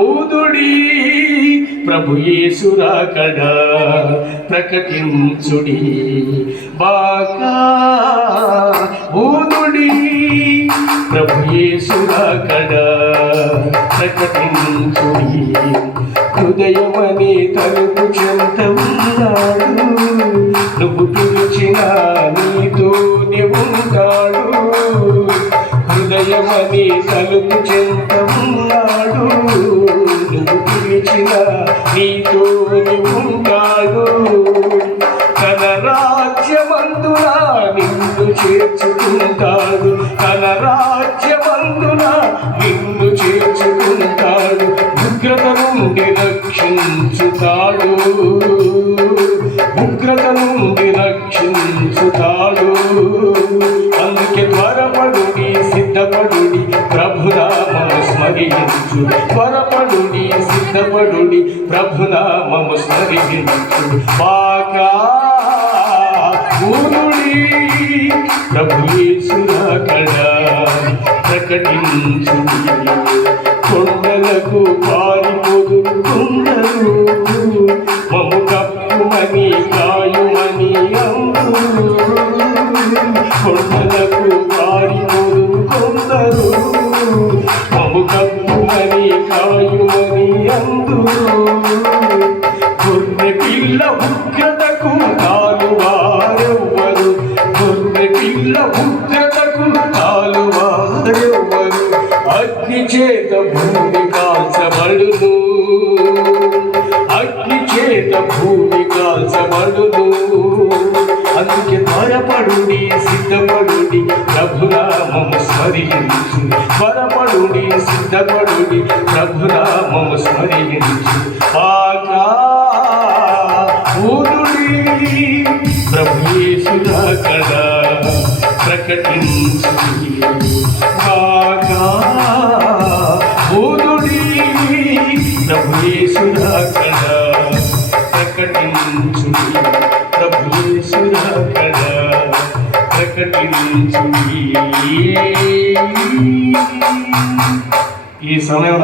ఊదుడి ప్రభు యేసు రాకడ ప్రకటించుడి బాగా ఊదుడి ప్రభు యేసు రాకడ ప్రకటించుడి హృదయమనే తలుపు చెంత ఉన్నాడు నువ్వు పిలిచిన నీతోనే ఉంటాడు హృదయమనే తలుపు చెంత ఉన్నాడు నువ్వు పిలిచిన నీతోనే ఉంటాడు తన రాజ్యమందున నిన్ను చేర్చుకుంటాడు తన రాజ్యమందున నిన్ను చేర్చుకుంటాడు ఉగ్రత నుండి రక్షించుతాడు ఉగ్రత నుండి రక్షించుతాడు అందుకే త్వరపడుడి సిద్ధపడుడి ప్రభునామము స్మరించు త్వరపడుడి సిద్ధపడుడి ప్రభునామము స్మరించు బాగా ఊరుడి ప్రభు యేసు రాకడ ప్రకటించుడి కొండలకు పారిపోదు కొండలు మము కప్పుమని కాయుమని అందరు కొండలకు పారిపోదు కొందరు మము కప్పుమని కాయుమని అందరు గొర్రె పిల్ల ఉగ్రతకు కాలువారెవ్వరు గొర్రె పిల్ల ఉగ్రతకు కాలువారెవ్వరు అగ్ని చేత భూమి కాల్చబడును అగ్ని చేత భూమి కాల్చబడును అందుకే త్వరపడుడి సిద్ధపడుడి ప్రభునామము స్మరించు త్వరపడుడి సిద్ధపడుడి ప్రభునామము స్మరించు బాగా ఊరుడి ప్రభు యేసు రాకడ ప్రకటించుడి బాగా ఊరుడి ప్రభు యేసు రాకడ ప్రకటించుడి ప్రభు యేసు రాకడ ప్రకటించుడి ఈ సమయం